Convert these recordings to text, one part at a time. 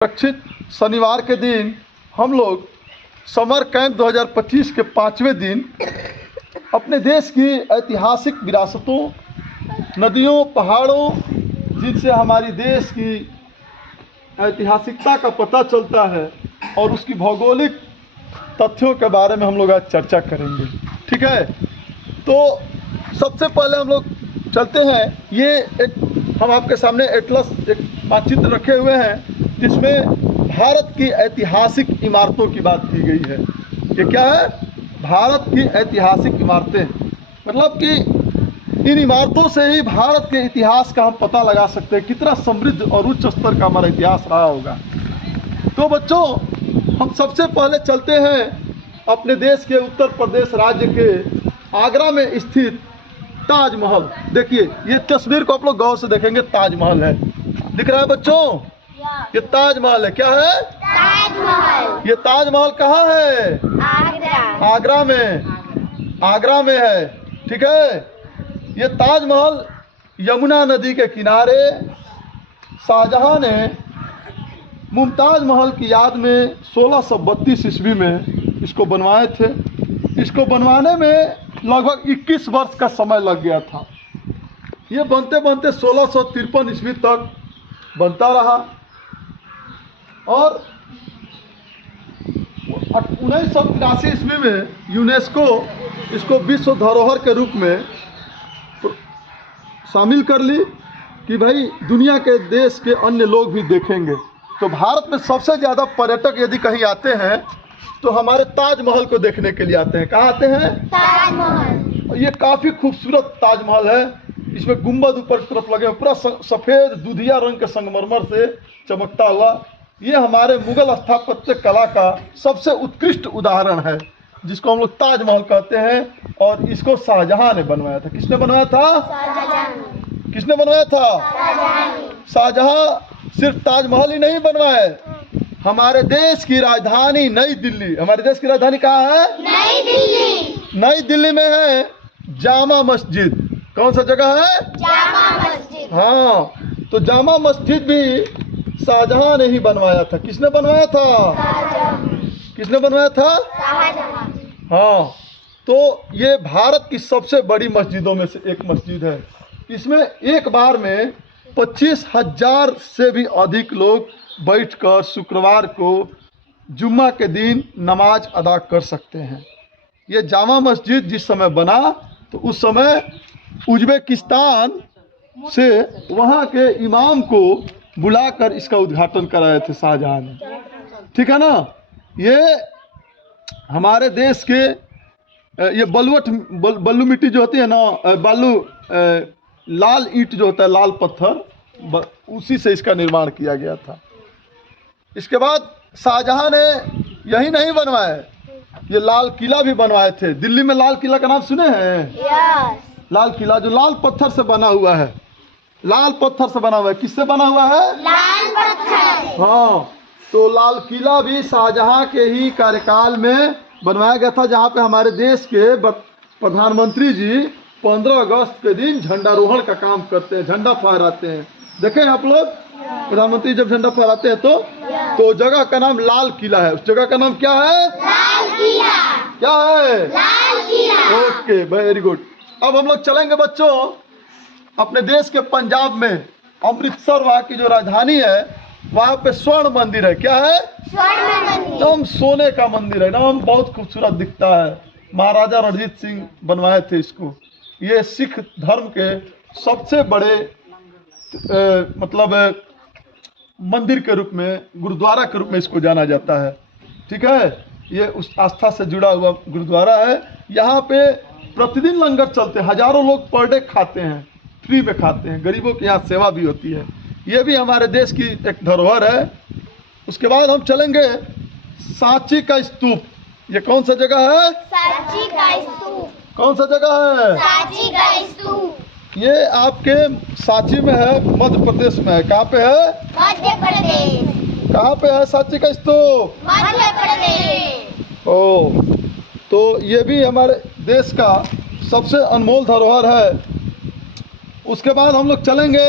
सुरक्षित शनिवार के दिन हम लोग समर कैंप 2025 के 5वें दिन अपने देश की ऐतिहासिक विरासतों, नदियों, पहाड़ों, जिनसे हमारी देश की ऐतिहासिकता का पता चलता है और उसकी भौगोलिक तथ्यों के बारे में हम लोग आज चर्चा करेंगे। ठीक है, तो सबसे पहले हम लोग चलते हैं। ये एक हम आपके सामने एटलस एक मानचित्र रखे हुए हैं जिसमें भारत की ऐतिहासिक इमारतों की बात की गई है। ये क्या है? भारत की ऐतिहासिक इमारतें, मतलब कि इन इमारतों से ही भारत के इतिहास का हम पता लगा सकते हैं कितना समृद्ध और उच्च स्तर का हमारा इतिहास रहा होगा। तो बच्चों, हम सबसे पहले चलते हैं अपने देश के उत्तर प्रदेश राज्य के आगरा में स्थित ताजमहल। देखिए, ये तस्वीर को आप लोग गौर से देखेंगे, ताजमहल है, दिख रहा है बच्चों? ये ताजमहल है। क्या है? ताजमहल। ये ताजमहल कहाँ है? आगरा में। आगरा में है। ठीक है, ये ताजमहल यमुना नदी के किनारे शाहजहां ने मुमताज महल की याद में 1632 ईस्वी में इसको बनवाए थे। इसको बनवाने में लगभग 21 वर्ष का समय लग गया था। ये बनते बनते 1653 ईस्वी तक बनता रहा और 1983 ईस्वी में यूनेस्को इसको विश्व धरोहर के रूप में शामिल कर ली कि भाई दुनिया के देश के अन्य लोग भी देखेंगे। तो भारत में सबसे ज़्यादा पर्यटक यदि कहीं आते हैं तो हमारे ताजमहल को देखने के लिए आते हैं। कहाँ आते हैं? ताजमहल। ये काफ़ी खूबसूरत ताजमहल है। इसमें गुंबद ऊपर की तरफ लगे हुए, पूरा सफ़ेद दुधिया रंग के संगमरमर से चमकता हुआ। ये हमारे मुगल स्थापत्य कला का सबसे उत्कृष्ट उदाहरण है, जिसको हम लोग ताजमहल कहते हैं। और इसको शाहजहां ने बनवाया था। किसने बनवाया था? किसने बनवाया था? शाहजहां सिर्फ ताजमहल ही नहीं बनवाए, हमारे देश की राजधानी नई दिल्ली, हमारे देश की राजधानी कहाँ है? नई दिल्ली। नई दिल्ली में है जामा मस्जिद। कौन सा जगह है? जामा मस्जिद। हाँ, तो जामा मस्जिद भी शाहजहां ने ही बनवाया था। किसने बनवाया था? किसने बनवाया था? शाहजहां। हाँ, तो ये भारत की सबसे बड़ी मस्जिदों में से एक मस्जिद है। इसमें एक बार में 25,000 से भी अधिक लोग बैठकर शुक्रवार को जुम्मा के दिन नमाज अदा कर सकते हैं। ये जामा मस्जिद जिस समय बना तो उस समय उज्बेकिस्तान से वहाँ के इमाम को बुलाकर इसका उद्घाटन कराए थे शाहजहां ने। ठीक है ना? ये हमारे देश के ये बलू मिट्टी जो होती है ना, बालू, लाल ईंट जो होता है, लाल पत्थर, उसी से इसका निर्माण किया गया था। इसके बाद शाहजहां ने यही नहीं बनवाए, ये लाल किला भी बनवाए थे। दिल्ली में लाल किला का नाम सुने हैं? yes. लाल किला जो लाल पत्थर से बना हुआ है, लाल पत्थर से बना हुआ है। किससे बना हुआ है? लाल पत्थर। हाँ, तो लाल किला भी शाहजहां के ही कार्यकाल में बनवाया गया था, जहाँ पे हमारे देश के प्रधानमंत्री जी 15 अगस्त के दिन झंडारोहण का काम करते हैं, झंडा फहराते हैं। देखें आप लोग, प्रधानमंत्री जब झंडा फहराते हैं तो जगह का नाम लाल किला है। उस जगह का नाम क्या है? लाल किला। क्या है? Lal Qila. Okay, very good. अब हम लोग चलेंगे बच्चों अपने देश के पंजाब में, अमृतसर, वहाँ की जो राजधानी है, वहाँ पे स्वर्ण मंदिर है। क्या है? स्वर्ण मंदिर। एकदम सोने का मंदिर है, एकदम बहुत खूबसूरत दिखता है। महाराजा रणजीत सिंह बनवाए थे इसको। ये सिख धर्म के सबसे बड़े मतलब मंदिर के रूप में, गुरुद्वारा के रूप में इसको जाना जाता है। ठीक है, ये उस आस्था से जुड़ा हुआ गुरुद्वारा है। यहाँ पे प्रतिदिन लंगर चलते हैं, हजारों लोग पर डे खाते हैं, फ्री में खाते हैं। गरीबों की यहाँ सेवा भी होती है। ये भी हमारे देश की एक धरोहर है। उसके बाद हम चलेंगे सांची का स्तूप। ये कौन सा जगह है? सांची का स्तूप। कौन सा जगह है? सांची का स्तूप। ये आपके सांची में है, मध्य प्रदेश में है। कहाँ पे है? मध्य प्रदेश। कहाँ पे है सांची का स्तूप? मध्य प्रदेश। ओ, तो ये भी हमारे देश का सबसे अनमोल धरोहर है। उसके बाद हम लोग चलेंगे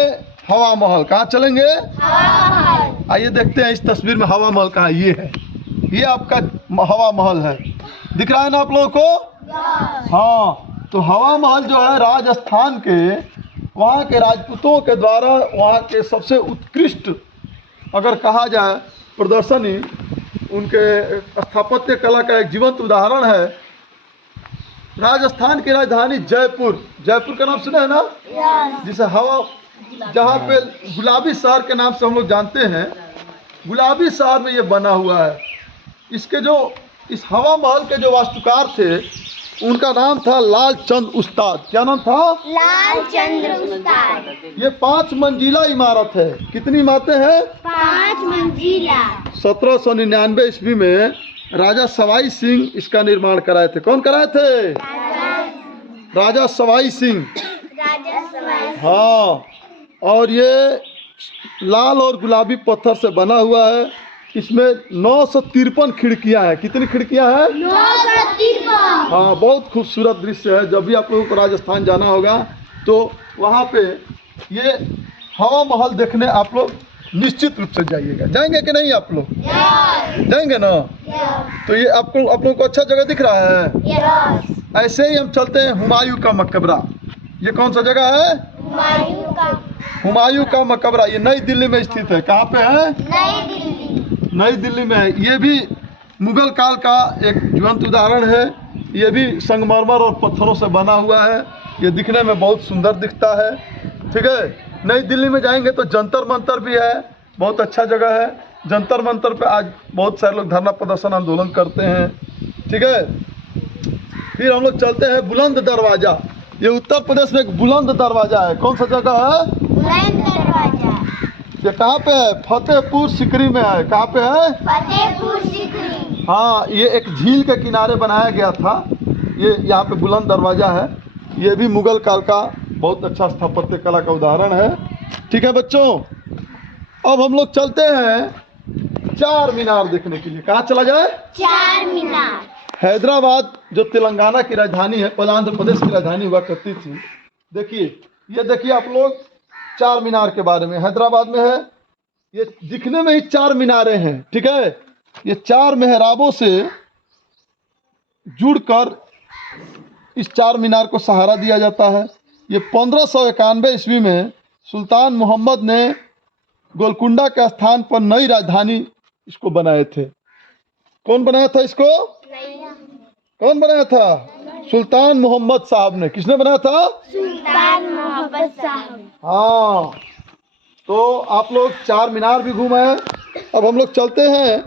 हवा महल। कहाँ चलेंगे? हवा महल। आइए देखते हैं इस तस्वीर में हवा महल कहाँ है। ये है, ये आपका हवा महल है, दिख रहा है ना आप लोगों को। हाँ, तो हवा महल जो है राजस्थान के वहाँ के राजपूतों के द्वारा वहाँ के सबसे उत्कृष्ट अगर कहा जाए प्रदर्शनी, उनके स्थापत्य कला का एक जीवंत उदाहरण है। राजस्थान की राजधानी जयपुर, जयपुर का नाम सुना है ना, जिसे हवा, जहाँ पे गुलाबी शहर के नाम से हम लोग जानते हैं, गुलाबी शहर में ये बना हुआ है। इसके जो इस हवा महल के जो वास्तुकार थे उनका नाम था लाल चंद उस्ताद। क्या नाम था? लाल चंद्र उस्ताद। ये 5 मंजिला इमारत है। कितनी इमारतें हैं? 5 मंजिला। 1799 ईस्वी में राजा सवाई सिंह इसका निर्माण कराए थे। कौन कराए थे? राजा सवाई सिंह। हाँ, और ये लाल और गुलाबी पत्थर से बना हुआ है। इसमें 953 खिड़कियां हैं। कितनी खिड़कियां हैं? 953। हाँ, बहुत खूबसूरत दृश्य है। जब भी आप लोगों को राजस्थान जाना होगा तो वहाँ पे ये हवा महल देखने आप लोग निश्चित रूप से जाइएगा। जाएंगे कि नहीं आप लोग? जाएंगे ना? तो ये आपको आप लोगों को अच्छा जगह दिख रहा है। ऐसे ही हम चलते हैं हुमायूं का मकबरा। ये कौन सा जगह है? हुमायूं का मकबरा। ये नई दिल्ली में स्थित है। कहाँ पे है? नई दिल्ली में है। ये भी मुगल काल का एक जीवंत उदाहरण है। ये भी संगमरमर और पत्थरों से बना हुआ है। ये दिखने में बहुत सुंदर दिखता है। ठीक है, नई दिल्ली में जाएंगे तो जंतर मंतर भी है, बहुत अच्छा जगह है। जंतर मंतर पे आज बहुत सारे लोग धरना प्रदर्शन आंदोलन करते हैं। ठीक है, फिर हम लोग चलते हैं बुलंद दरवाजा। ये उत्तर प्रदेश में एक बुलंद दरवाजा है। कौन सा जगह है? बुलंद दरवाजा। ये कहाँ पे है? फतेहपुर सीकरी में है। कहाँ पे है? फतेहपुर सीकरी। हाँ, ये एक झील के किनारे बनाया गया था। ये यहाँ पे बुलंद दरवाजा है। ये भी मुगल काल का बहुत अच्छा स्थापत्य कला का उदाहरण है। ठीक है बच्चों, अब हम लोग चलते हैं चार मीनार देखने के लिए। कहाँ चला जाए? चार मीनार। हैदराबाद जो तेलंगाना की राजधानी है, पहले आंध्र प्रदेश की राजधानी हुआ करती थी। देखिए, ये देखिए आप लोग चार मीनार के बारे में। हैदराबाद में है। ये दिखने में ही 4 मीनारें हैं। ठीक है, ये 4 मेहराबों से जुड़कर इस 4 मीनार को सहारा दिया जाता है। ये 1591 ईस्वी में सुल्तान मोहम्मद ने गोलकुंडा के स्थान पर नई राजधानी इसको बनाए थे। कौन बनाया था इसको? कौन बनाया था? सुल्तान मोहम्मद साहब ने। किसने बनाया था? सुल्तान मोहम्मद साहब। हाँ, तो आप लोग 4 मीनार भी घूमे। अब हम लोग चलते हैं,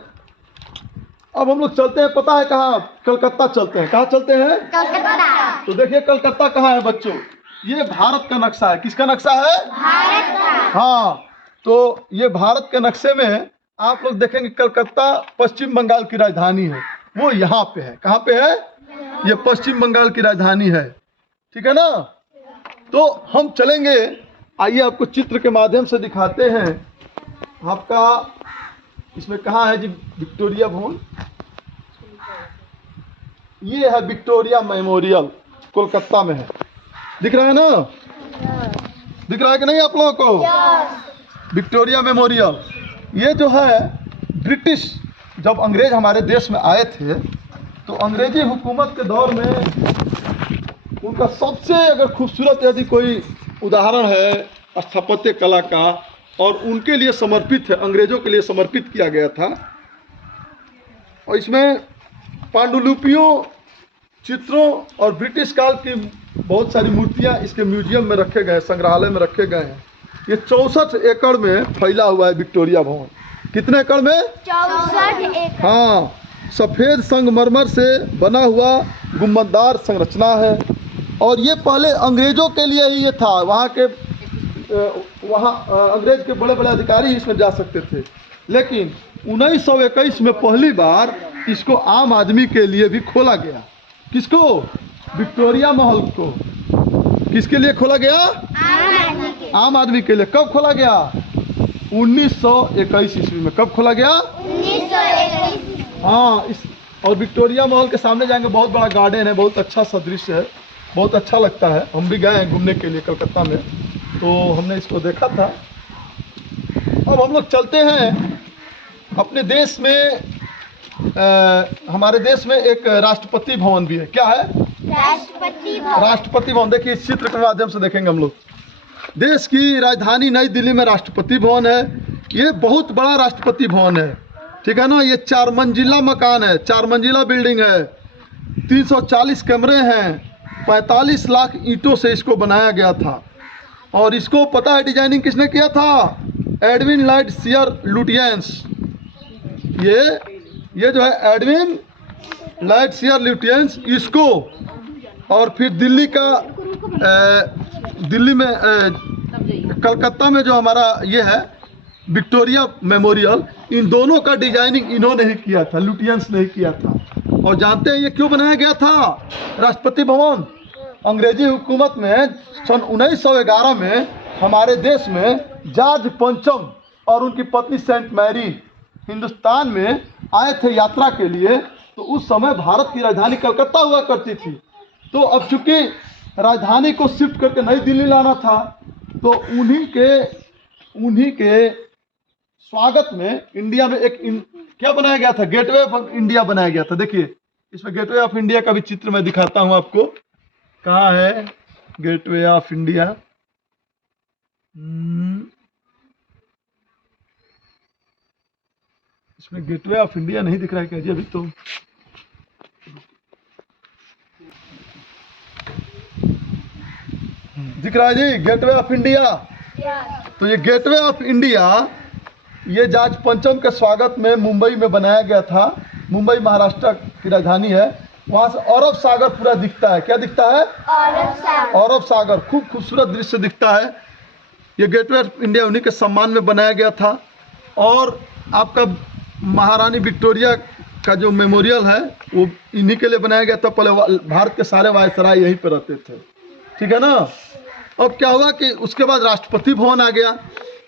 पता है कहाँ? कलकत्ता चलते हैं। कहाँ चलते हैं? कलकत्ता। तो देखिए कलकत्ता कहाँ है बच्चों? ये भारत का नक्शा है। किसका नक्शा है? भारत का। हाँ, तो ये भारत के नक्शे में आप लोग देखेंगे कलकत्ता पश्चिम बंगाल की राजधानी है। वो यहाँ पे है। कहाँ पे है? ये पश्चिम बंगाल की राजधानी है। ठीक है ना? तो हम चलेंगे, आइए आपको चित्र के माध्यम से दिखाते हैं। आपका इसमें कहाँ है जी? विक्टोरिया भवन। ये है विक्टोरिया मेमोरियल, कोलकाता में है। दिख रहा है ना? दिख रहा है कि नहीं आप लोगों को? Victoria memorial. ये जो है ब्रिटिश, जब अंग्रेज हमारे देश में आए थे तो अंग्रेजी हुकूमत के दौर में उनका सबसे अगर खूबसूरत यदि कोई उदाहरण है स्थापत्य कला का, और उनके लिए समर्पित है, अंग्रेजों के लिए समर्पित किया गया था। और इसमें पांडुलिपियों, चित्रों और ब्रिटिश काल की बहुत सारी मूर्तियां इसके म्यूजियम में रखे गए, संग्रहालय में रखे गए हैं। ये 64 एकड़ में फैला हुआ है विक्टोरिया भवन। कितने एकड़ में? 64 एकड़। हाँ, सफ़ेद संगमरमर से बना हुआ गुंबददार संरचना है। और ये पहले अंग्रेजों के लिए ही ये था। वहाँ के अंग्रेज के बड़े बड़े अधिकारी ही इसमें जा सकते थे। लेकिन 1921 में पहली बार इसको आम आदमी के लिए भी खोला गया। किसको? विक्टोरिया महल को। किसके लिए खोला गया? आम आदमी के लिए। कब खोला गया? 1921 ईस्वी में। कब खोला गया? 1921। हाँ, इस और विक्टोरिया महल के सामने जाएंगे, बहुत बड़ा गार्डन है, बहुत अच्छा सा दृश्य है, बहुत अच्छा लगता है। हम भी गए हैं घूमने के लिए कलकत्ता में, तो हमने इसको देखा था। अब हम लोग चलते हैं अपने देश में हमारे देश में एक राष्ट्रपति भवन भी है। क्या है? राष्ट्रपति भवन। राष्ट्रपति भवन। देखिए इस चित्र के माध्यम से देखेंगे हम लोग। देश की राजधानी नई दिल्ली में राष्ट्रपति भवन है। ये बहुत बड़ा राष्ट्रपति भवन है, ठीक है ना। ये 4 मंजिला मकान है, 4 मंजिला बिल्डिंग है, 340 कमरे हैं, 45 लाख ईंटों से इसको बनाया गया था। और इसको पता है डिजाइनिंग किसने किया था? Edwin Landseer Lutyens. ये जो है एडविन लाइट सियर लुटियंस, इसको और फिर दिल्ली में कलकत्ता में जो हमारा ये है विक्टोरिया मेमोरियल, इन दोनों का डिजाइनिंग इन्होंने ही किया था, लुटियंस ने ही किया था। और जानते हैं ये क्यों बनाया गया था राष्ट्रपति भवन? अंग्रेजी हुकूमत में सन 1911 में हमारे देश में जॉर्ज पंचम और उनकी पत्नी सेंट मैरी हिंदुस्तान में आए थे यात्रा के लिए। तो उस समय भारत की राजधानी कलकत्ता हुआ करती थी। तो अब चूंकि राजधानी को शिफ्ट करके नई दिल्ली लाना था, तो उन्हीं के स्वागत में इंडिया में क्या बनाया गया था? गेटवे ऑफ इंडिया बनाया गया था। देखिए इसमें गेटवे ऑफ इंडिया का भी चित्र मैं दिखाता हूं आपको। कहाँ है गेटवे ऑफ इंडिया? इसमें गेटवे ऑफ इंडिया नहीं दिख रहा है क्या जी? अभी तो दिख रहा है जी गेटवे ऑफ इंडिया। तो ये गेटवे ऑफ इंडिया ये जॉर्ज पंचम के स्वागत में मुंबई में बनाया गया था। मुंबई महाराष्ट्र की राजधानी है। वहाँ से अरब सागर पूरा दिखता है। क्या दिखता है? अरब सागर। खूब खूबसूरत दृश्य दिखता है। ये गेटवे ऑफ इंडिया उन्हीं के सम्मान में बनाया गया था। और आपका महारानी विक्टोरिया का जो मेमोरियल है वो इन्हीं के लिए बनाया गया था। पहले भारत के सारे वायसराय यहीं पर रहते थे, ठीक है ना। अब क्या हुआ कि उसके बाद राष्ट्रपति भवन आ गया।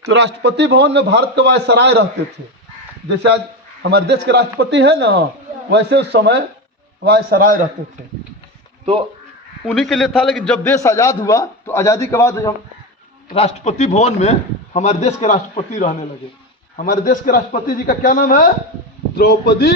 तो राष्ट्रपति भवन में भारत के वायसराय रहते थे। जैसे आज हमारे देश के राष्ट्रपति है ना, वैसे उस समय वायसराय रहते थे। तो उन्हीं के लिए था। लेकिन जब देश आज़ाद हुआ तो आज़ादी के बाद राष्ट्रपति भवन में हमारे देश के राष्ट्रपति रहने लगे। हमारे देश के राष्ट्रपति जी का क्या नाम है? द्रौपदी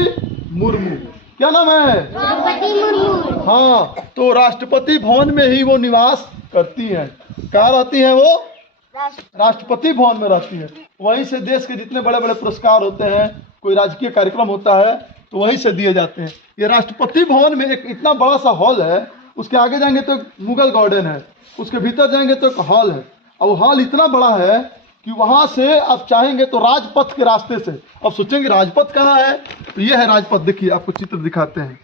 मुर्मू। क्या नाम है? द्रौपदी मुर्मू। हाँ, तो राष्ट्रपति भवन में ही वो निवास करती हैं। कहाँ रहती हैं वो? राष्ट्रपति भवन में रहती है। वहीं से देश के जितने बड़े बड़े पुरस्कार होते हैं, कोई राजकीय कार्यक्रम होता है तो वहीं से दिए जाते हैं। ये राष्ट्रपति भवन में एक इतना बड़ा सा हॉल है। उसके आगे जाएंगे तो मुगल गार्डन है, उसके भीतर जाएंगे तो एक हॉल है। और वो हॉल इतना बड़ा है कि वहाँ से आप चाहेंगे तो राजपथ के रास्ते से, अब सोचेंगे राजपथ कहाँ है, तो ये है राजपथ। देखिए आपको चित्र दिखाते हैं।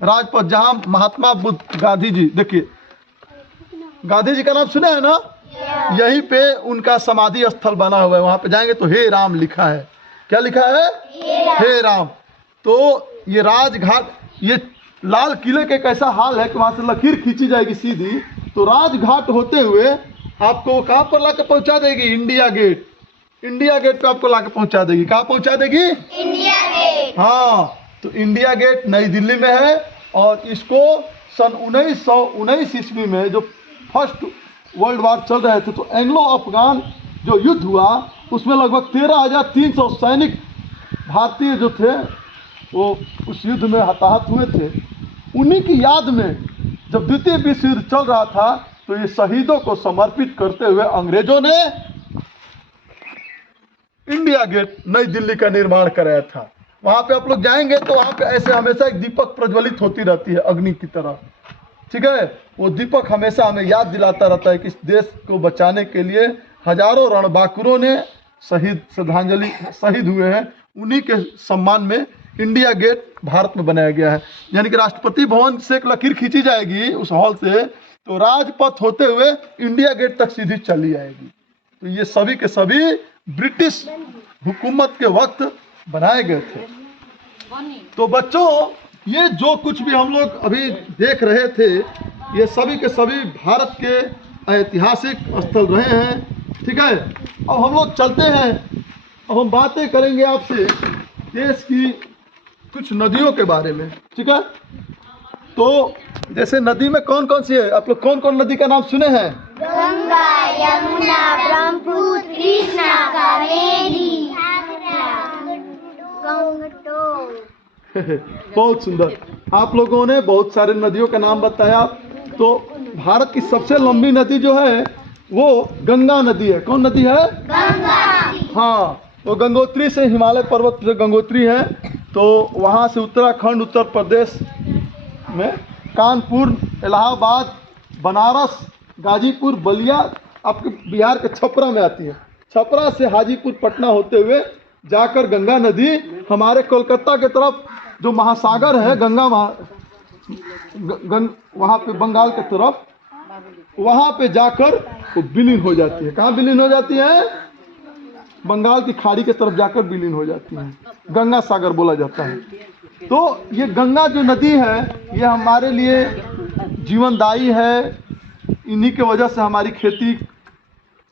राजपथ जहाँ महात्मा बुद्ध गांधी जी, देखिए गांधी जी का नाम सुना है ना? यहीं पे उनका समाधि स्थल बना हुआ है। वहाँ पे जाएंगे तो हे राम लिखा है। क्या लिखा है? हे राम। तो ये राजघाट, ये लाल किले के कैसा हाल है कि वहाँ से लकीर खींची जाएगी सीधी, तो राजघाट होते हुए आपको कहाँ पर ला के पहुँचा देगी? India gate. इंडिया गेट पे आपको ला के पहुँचा देगी। कहाँ पहुँचा देगी? India Gate. हाँ, तो इंडिया गेट नई दिल्ली में है। और इसको सन 1919 ईस्वी में जो फर्स्ट वर्ल्ड वार चल रहे थे, तो एंग्लो अफगान जो युद्ध हुआ उसमें लगभग 13,300 सैनिक भारतीय जो थे वो उस युद्ध में हताहत हुए थे। उन्हीं की याद में जब द्वितीय विश्व युद्ध चल रहा था तो ये शहीदों को समर्पित करते हुए अंग्रेजों ने इंडिया गेट नई दिल्ली का निर्माण कराया था। वहाँ पे आप लोग जाएंगे तो वहाँ पे ऐसे हमेशा एक दीपक प्रज्वलित होती रहती है अग्नि की तरह, ठीक है। वो दीपक हमेशा हमें याद दिलाता रहता है कि इस देश को बचाने के लिए हजारों रणबांकुरों ने शहीद हुए हैं। उन्हीं के सम्मान में इंडिया गेट भारत में बनाया गया है। यानी कि राष्ट्रपति भवन से एक लकीर खींची जाएगी उस हॉल से, तो राजपथ होते हुए इंडिया गेट तक सीधी चली जाएगी। तो ये सभी के सभी ब्रिटिश हुकूमत के वक्त बनाए गए थे। तो बच्चों, ये जो कुछ भी हम लोग अभी देख रहे थे, ये सभी के सभी भारत के ऐतिहासिक स्थल रहे हैं, ठीक है। अब हम लोग चलते हैं, अब हम बातें करेंगे आपसे देश की कुछ नदियों के बारे में, ठीक है। तो जैसे नदी में कौन कौन सी है, आप लोग कौन कौन नदी का नाम सुने हैं? गंगा, यमुना, ब्रह्मपुत्र, कृष्णा, कावेरी, बहुत सुंदर। आप लोगों ने बहुत सारे नदियों का नाम बताया। तो भारत की सबसे लंबी नदी जो है वो गंगा नदी है। कौन नदी है? गंगा। हाँ, वो गंगोत्री से, हिमालय पर्वत से गंगोत्री है। तो वहाँ से उत्तराखंड, उत्तर प्रदेश में कानपुर, इलाहाबाद, बनारस, गाजीपुर, बलिया, आपके बिहार के छपरा में आती है। छपरा से हाजीपुर, पटना होते हुए जाकर गंगा नदी हमारे कोलकाता के तरफ जो महासागर है, गंगा वहाँ पे बंगाल के तरफ, वहाँ पे जाकर वो विलीन हो जाती है। कहाँ विलीन हो जाती है? बंगाल की खाड़ी के तरफ जाकर विलीन हो जाती है। गंगा सागर बोला जाता है। तो ये गंगा जो नदी है ये हमारे लिए जीवनदायी है। इन्हीं के वजह से हमारी खेती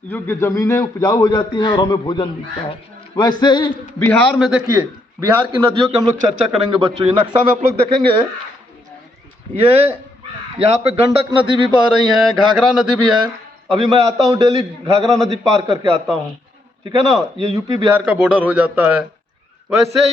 योग्य ज़मीनें उपजाऊ हो जाती हैं और हमें भोजन मिलता है। वैसे ही बिहार में देखिए, बिहार की नदियों की हम लोग चर्चा करेंगे बच्चों। ये नक्शा में आप लोग देखेंगे, ये यहाँ पे गंडक नदी भी बह रही है, घाघरा नदी भी है। अभी मैं आता हूँ, डेली घाघरा नदी पार करके आता हूँ, ठीक है ना। ये यूपी बिहार का बॉर्डर हो जाता है। वैसे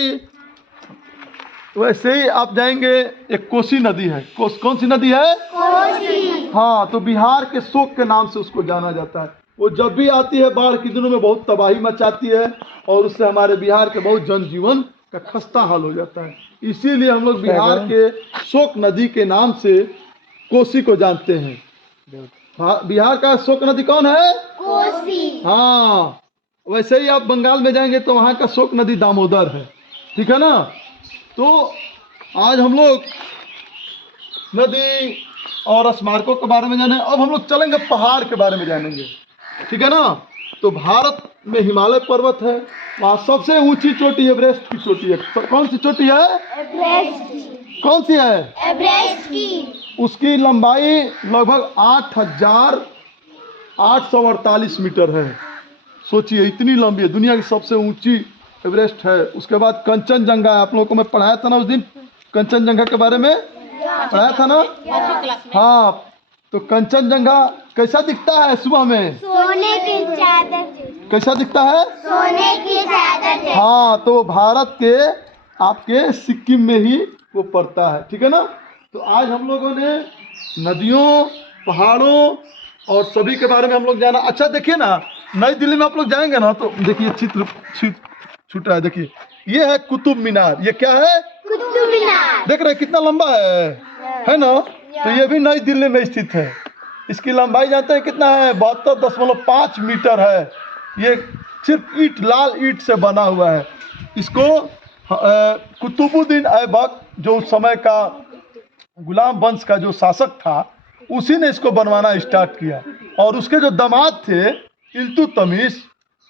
ही आप जाएंगे, एक कोसी नदी है। कौन सी नदी है? कोसी। हाँ, तो बिहार के शोक के नाम से उसको जाना जाता है। वो जब भी आती है बाढ़ के दिनों में बहुत तबाही मचाती है और उससे हमारे बिहार के बहुत जनजीवन का खस्ता हाल हो जाता है। इसीलिए हम लोग बिहार के शोक नदी के नाम से कोसी को जानते हैं। हाँ, बिहार का शोक नदी कौन है? कोसी। हाँ, वैसे ही आप बंगाल में जाएंगे तो वहाँ का शोक नदी दामोदर है, ठीक है ना। तो आज हम लोग नदी और स्मारकों के बारे में जाने। अब हम लोग चलेंगे पहाड़ के बारे में जानेंगे, ठीक है ना। तो भारत में हिमालय पर्वत है, वहाँ सबसे ऊंची चोटी एवरेस्ट की चोटी है। कौन सी चोटी है? एवरेस्ट। कौन सी है? एवरेस्ट की। उसकी लंबाई लगभग 8,848 मीटर है। सोचिए, इतनी लंबी है, दुनिया की सबसे ऊंची एवरेस्ट है। उसके बाद कंचनजंगा है। आप लोगों को मैं पढ़ाया था ना उस दिन, कंचनजंगा के बारे में पढ़ाया था ना। हाँ, तो कंचनजंगा कैसा दिखता है सुबह में? सोने की चादर। कैसा दिखता है? सोने की चादर। हाँ, तो भारत के आपके सिक्किम में ही वो पड़ता है, ठीक है ना। तो आज हम लोगों ने नदियों, पहाड़ों और सभी के बारे में हम लोग जाना। अच्छा देखिए ना, नई दिल्ली में आप लोग जाएंगे ना तो देखिए, चित्र छूट रहा है। देखिए, ये है कुतुब मीनार। ये क्या है? कुतुब मीनार। देख रहे हैं कितना लंबा है ना। तो ये भी नई दिल्ली में स्थित है। इसकी लंबाई जानते हैं कितना है? 72.5 मीटर है। ये सिर्फ ईंट, लाल ईंट से बना हुआ है। इसको कुतुबुद्दीन ऐबक, जो उस समय का गुलाम वंश का जो शासक था, उसी ने इसको बनवाना स्टार्ट किया। और उसके जो दामाद थे इल्तुतमिश,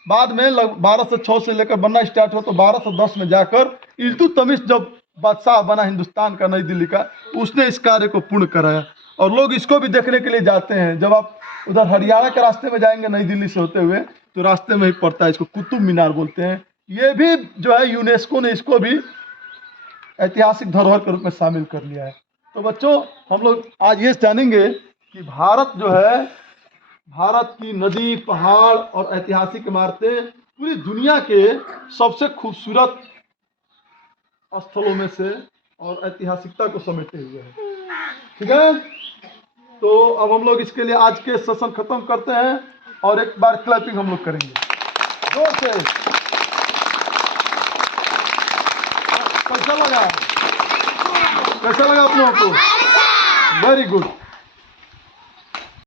बाद में 1206 से लेकर बनना स्टार्ट हुआ। तो 1210 में जाकर इल्तुतमिश जब बादशाह बना हिंदुस्तान का, नई दिल्ली का, उसने इस कार्य को पूर्ण कराया। और लोग इसको भी देखने के लिए जाते हैं। जब आप उधर हरियाणा के रास्ते में जाएंगे नई दिल्ली से होते हुए, तो रास्ते में ही पड़ता है। इसको कुतुब मीनार बोलते हैं। ये भी जो है यूनेस्को ने इसको भी ऐतिहासिक धरोहर के रूप में शामिल कर लिया है। तो बच्चों, हम लोग आज ये जानेंगे कि भारत जो है, भारत की नदी, पहाड़ और ऐतिहासिक इमारतें पूरी दुनिया के सबसे खूबसूरत स्थलों में से और ऐतिहासिकता को समेटे हुए है, ठीक है। तो अब हम लोग इसके लिए आज के सेशन खत्म करते हैं और एक बार क्लैपिंग हम लोग करेंगे जोर से। कैसा लगा? कैसा लगा आप लोगों को? Very good.